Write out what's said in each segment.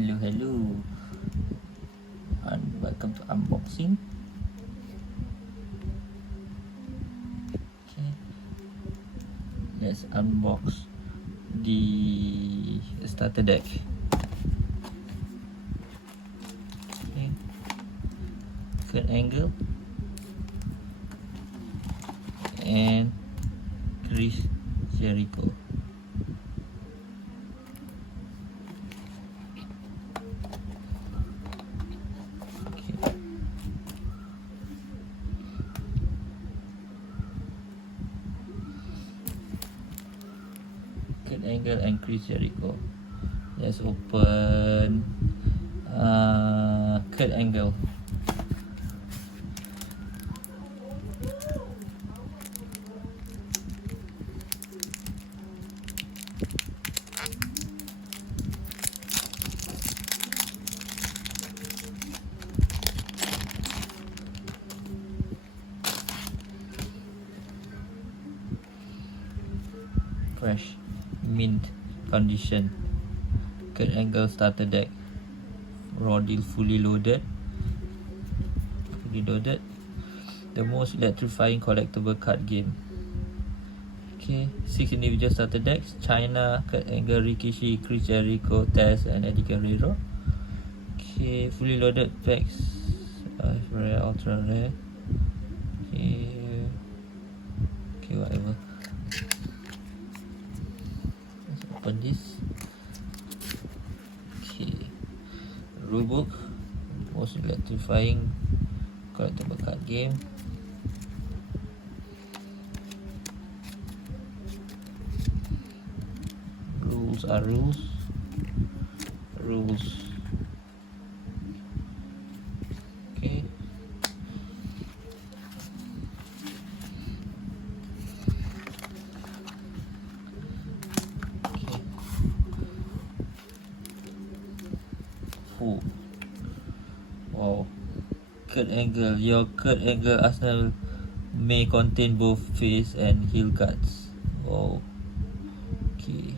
Hello, and welcome to unboxing. Okay, let's unbox the starter deck. Okay, Kurt Angle and Chris Jericho. Kurt Angle and Chris Jericho. Let's open Kurt Angle. Fresh, mint condition. Kurt Angle starter deck. Raw deal fully loaded. The most electrifying collectible card game. Okay, 6 individual starter decks. China, Kurt Angle, Rikishi, Chris Jericho, Taz, and Eddie Guerrero. Okay, fully loaded packs. Rare, ultra rare. Okay, whatever. Let's open this. Okay, rulebook. Most electrifying collectible card game. Rules are rules. Okay. Oh. Wow. Kurt Angle. Your Kurt Angle Arsenal may contain both face and heel cards. Wow. Okay.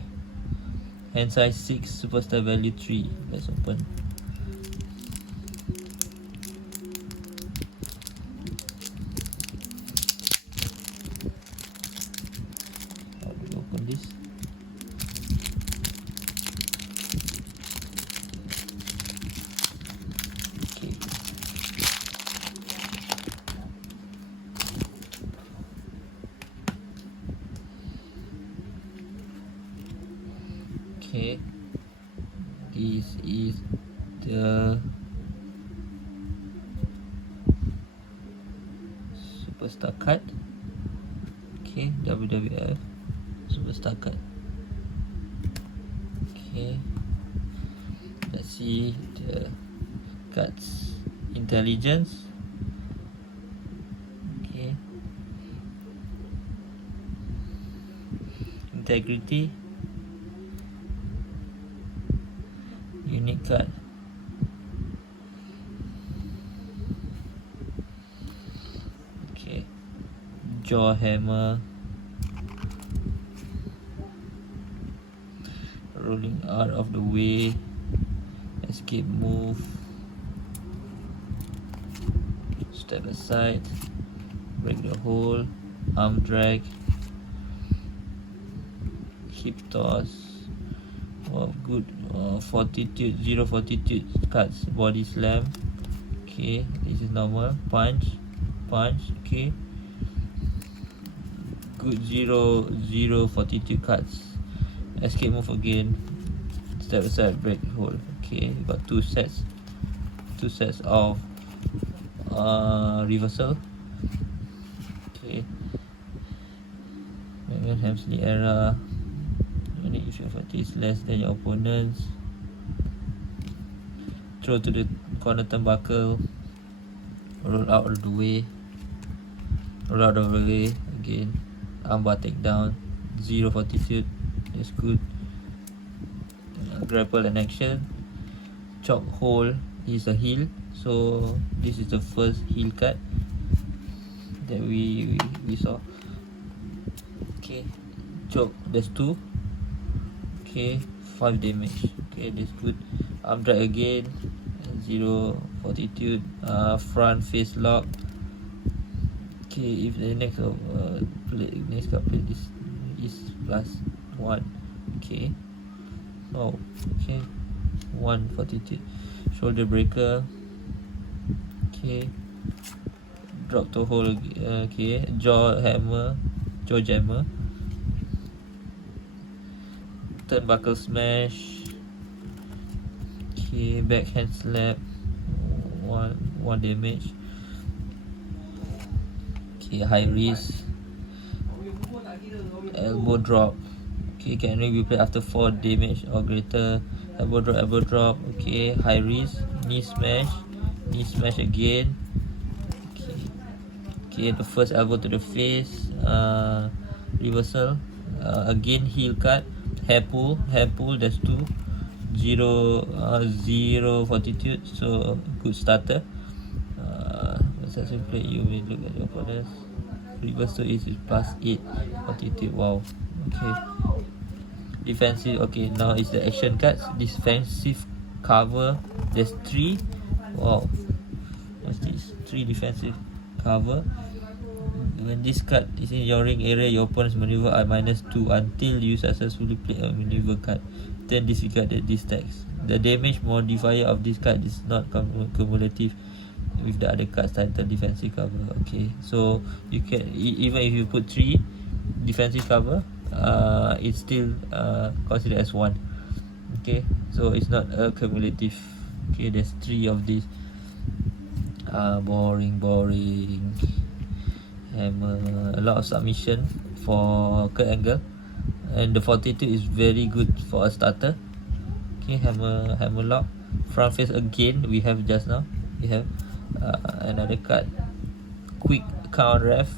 Hand size 6, superstar value 3. Let's open. How do we open this? Okay. Okay, this is the superstar card. Okay, WWF superstar card. Okay, let's see the cards. Intelligence. Okay, integrity. Unique card. Okay, jaw hammer. Rolling out of the way. Escape move. Step aside. Break the hole. Arm drag. Hip toss. Oh, good. Fortitude, 0 fortitude cards. Body slam. Okay, this is normal. Punch. Okay, good. 0 fortitude cards. Escape move again. Step aside, break hole. Okay, we got two sets of reversal. Okay, Batman Hemsley era. If your fatigue is less than your opponent's, throw to the corner turnbuckle. Roll out of the way again. Armbar takedown. 0 fortitude. That's good. Grapple and action. Chop hole is a heel, so this is the first heel card that we saw. Okay, chop, there's 2. Okay, 5 damage. Okay, that's good. arm drag again, 0 fortitude, front face lock. Okay, if the next card plate is +1. Okay. Oh, okay. 1 fortitude. Shoulder breaker. Okay. Drop to hold. Okay. Jaw jammer. Turnbuckle smash. Okay. Backhand slap. One damage. Okay. High risk. Elbow drop. Okay, can only be played after 4 damage or greater. Elbow drop. Okay, high risk. Knee smash again. Okay, the first elbow to the face. Reversal. Again heel cut. Hair pull. That's 2. 0 fortitude. So good starter. Successful play, you will look at your opponents. Reversal is +8 fortitude. Wow. Okay. Defensive. Okay, now is the action cards. Defensive cover. There's 3. Wow. What's this? 3 defensive cover. When this card is in your ring area, your opponent's maneuver are -2 until you successfully play a maneuver card. Then disregard these tags. The damage modifier of this card is not cumulative with the other cards titled defensive cover. Okay, so you can even if you put 3 defensive cover, it's still considered as 1. Okay, so it's not a cumulative. Okay, there's 3 of these. Boring. Hammer, a lot of submission for Kurt Angle, and the fortitude is very good for a starter. Okay, hammer lock. Front face again. We have just now. We have another card. Quick count ref.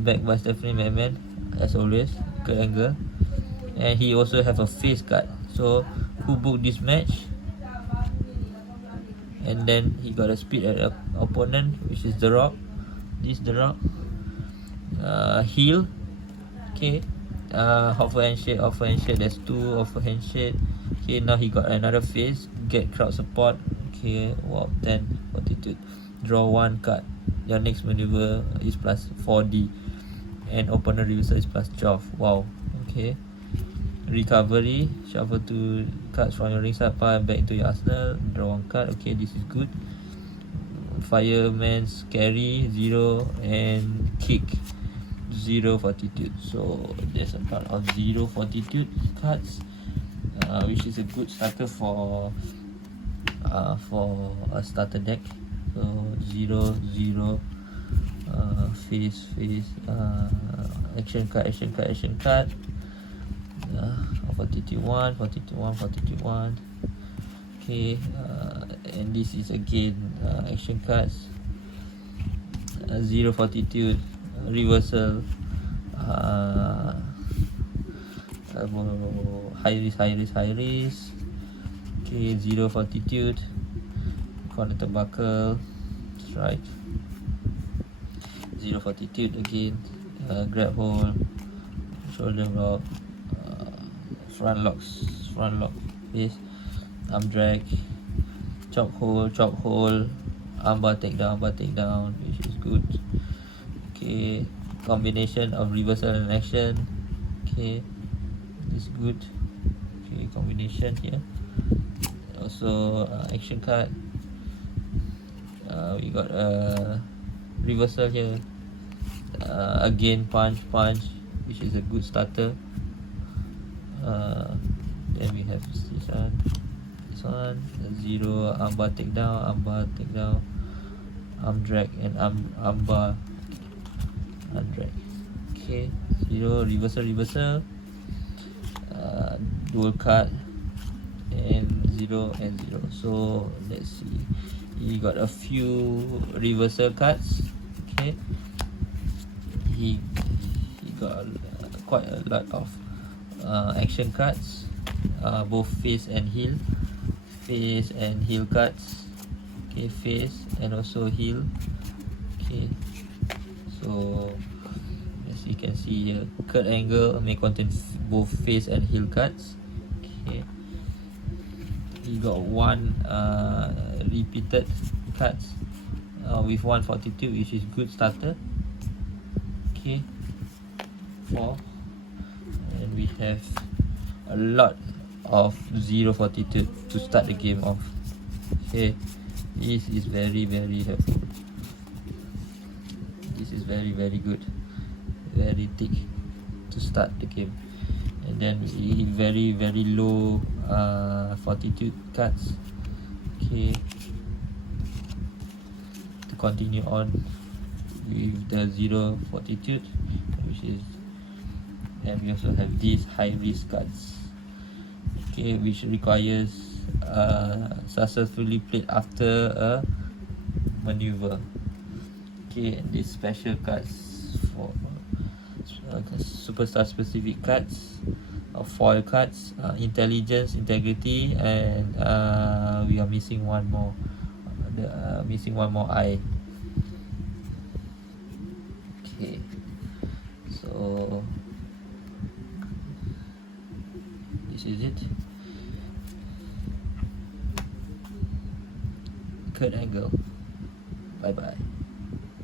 Back by Stephanie McMahon, as always. Kurt Angle, and he also have a face card. So who booked this match? And then he got a speed at opponent, which is The Rock. This The Rock. Heel. Okay. Offer handshake. There's 2 offer handshake. Okay, now he got another face. Get crowd support. Okay, wow, 10 fortitude. Draw 1 card. Your next maneuver is +4D, and opponent reversal is +12. Wow. Okay. Recovery. Shuffle 2 cards from your ringside pile back into your arsenal. Draw 1 card. Okay, this is good. Fireman's carry 0, and kick 0 fortitude. So there's a part of 0 fortitude cards, which is a good starter for a starter deck. So 0 face action card. Fortitude 1. Okay, and this is again action cards. 0 fortitude, reversal, high risk. Okay, 0 fortitude, corner turnbuckle, strike. 0 fortitude again, grab hold, shoulder lock, front lock face, arm drag, chop hold, armbar takedown, which is good. Okay, combination of reversal and action. Okay, this is good. Okay, combination here. Also action card. We got a reversal here. Again punch, which is a good starter. Then we have this one, 0 armbar takedown, arm drag, and armbar drag. Okay, 0 reversal, dual card, and 0 and 0. So let's see, he got a few reversal cards. Okay, he got quite a lot of action cards, both face and heel cards. Okay, face and also heel. Okay, so as you can see here, Kurt Angle may contain both face and heel cards. Okay, you got one repeated cards with 1 fortitude, which is good starter. Okay, 4, and we have a lot of 0 fortitude to start the game off. Okay, this is very helpful. This is very good, very thick to start the game. And then we very low fortitude cards. Okay, to continue on with the 0 fortitude, which is, and we also have these high risk cards, okay, which requires successfully played after a maneuver. Okay, and these special cards for superstar specific cards, foil cards, intelligence, integrity, and we are missing one more, missing one more eye. Okay, so this is it. Kurt Angle, bye bye.